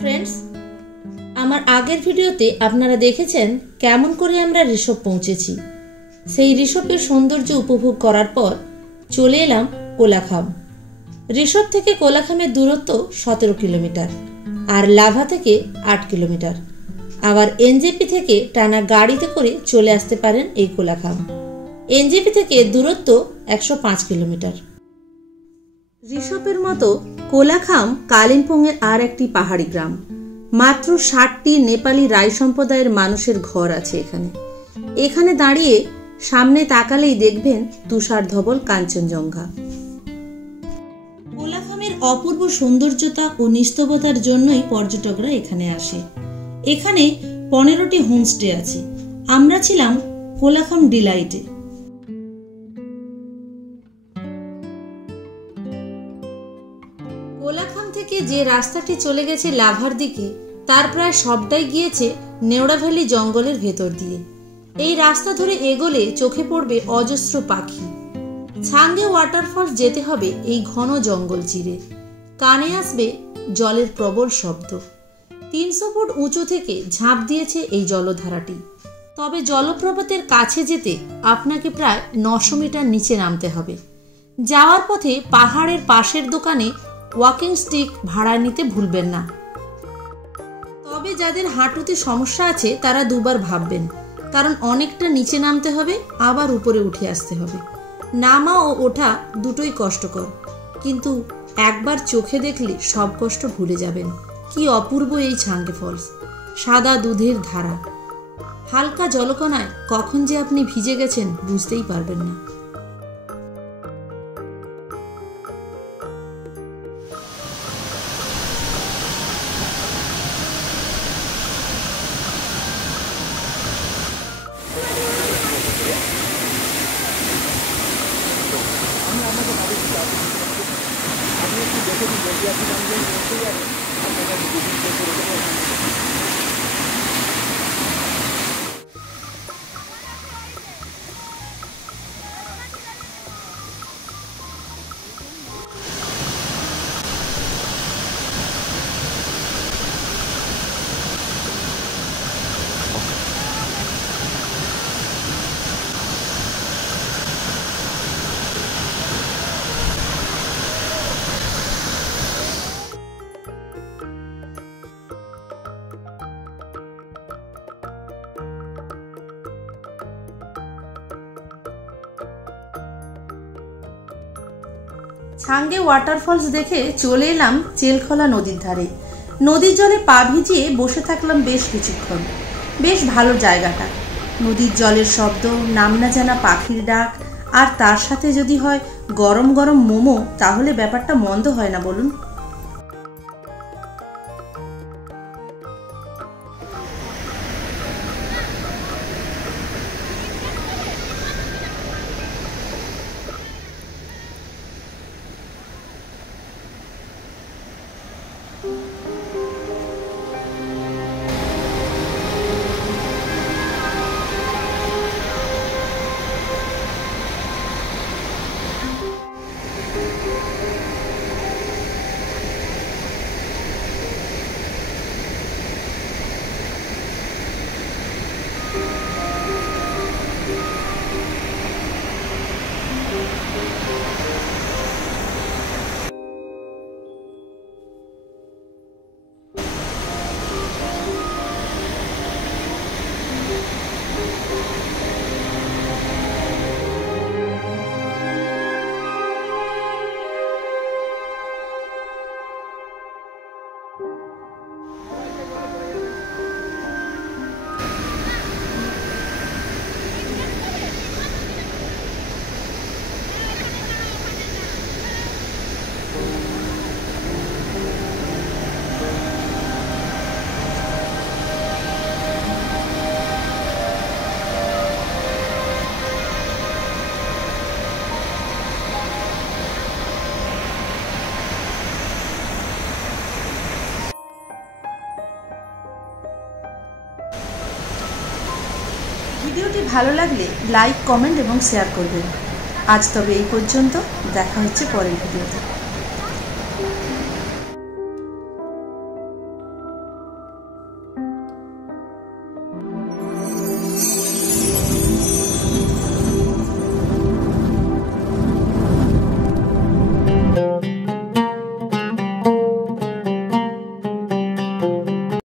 Friends আমার আগের ভিডিওতে আপনারা দেখেছেন কেমন করে আমরা ঋষভ পৌঁছেছি। সেই ঋষভের সৌন্দর্য উপভোগ করার পর চলে এলাম কোলাখাম। ঋষভ থেকে কোলাখামের দূরত্ব 17 কিলোমিটার আর লাভা থেকে 8 কিলোমিটার। আবার এনজেপি থেকে টানা গাড়িতে করে চলে আসতে পারেন এই কোলাখাম। এনজেপি থেকে দূরত্ব 105 কিলোমিটার। ঋষভের মতো কোলাখাম কালিম্পংয়ের আর একটি পাহাড়ি গ্রাম। মাত্র 60টি নেপালি রাই সম্প্রদায়ের মানুষের ঘর আছে এখানে দাঁড়িয়ে সামনে তাকালেই দেখবেন তুষার ধবল কাঞ্চনজঙ্ঘা। কোলাখামের অপূর্ব সৌন্দর্যতা ও নিস্তবতার জন্যই পর্যটকরা এখানে আসে। এখানে 15টি হোমস্টে আছে। আমরা ছিলাম কোলাখাম ডিলাইটে। কোলাখাম থেকে যে রাস্তাটি চলে গেছে লাভার দিকে তার প্রায় সবটাই গিয়েছে নেওড়া ভ্যালি জঙ্গলের ভেতর দিয়ে। এই রাস্তা ধরে এগোলে চোখে পড়বে অজস্র পাখি। ছাঙ্গে ওয়াটারফলস যেতে হবে এই ঘন জঙ্গল চিরে। কানে আসবে জলের প্রবল শব্দ। 300 ফুট উঁচু থেকে ঝাঁপ দিয়েছে এই জলধারাটি। তবে জলপ্রপাতের কাছে যেতে আপনাকে প্রায় 900 মিটার নিচে নামতে হবে। যাওয়ার পথে পাহাড়ের পাশের দোকানে ওয়াকিং স্টিক ভাড়া নিতে ভুলবেন না। তবে যাদের হাঁটুতে সমস্যা আছে তারা দুবার ভাববেন, কারণ অনেকটা নিচে নামতে হবে আবার উপরে উঠে আসতে হবে। নামা ও ওঠা দুটোই কষ্টকর, কিন্তু একবার চোখে দেখলে সব কষ্ট ভুলে যাবেন। কি অপূর্ব এই ছাঙ্গে ফলস, সাদা দুধের ধারা। হালকা জলকণায় কখন যে আপনি ভিজে গেছেন বুঝতেই পারবেন না। ছাঙ্গে ওয়াটারফলস দেখে চলে এলাম চেলখলা নদীর ধারে। নদীর জলে পা ভিজিয়ে বসে থাকলাম বেশ কিছুক্ষণ। বেশ ভালো জায়গাটা। নদীর জলের শব্দ, নাম না জানা পাখির ডাক, আর তার সাথে যদি হয় গরম গরম মোমো, তাহলে ব্যাপারটা মন্দ হয় না বলুন। ভিডিওটি ভালো লাগলে লাইক, কমেন্ট এবং শেয়ার করবেন। আজ তবে এই পর্যন্ত, দেখা হচ্ছে পরের ভিডিওতে।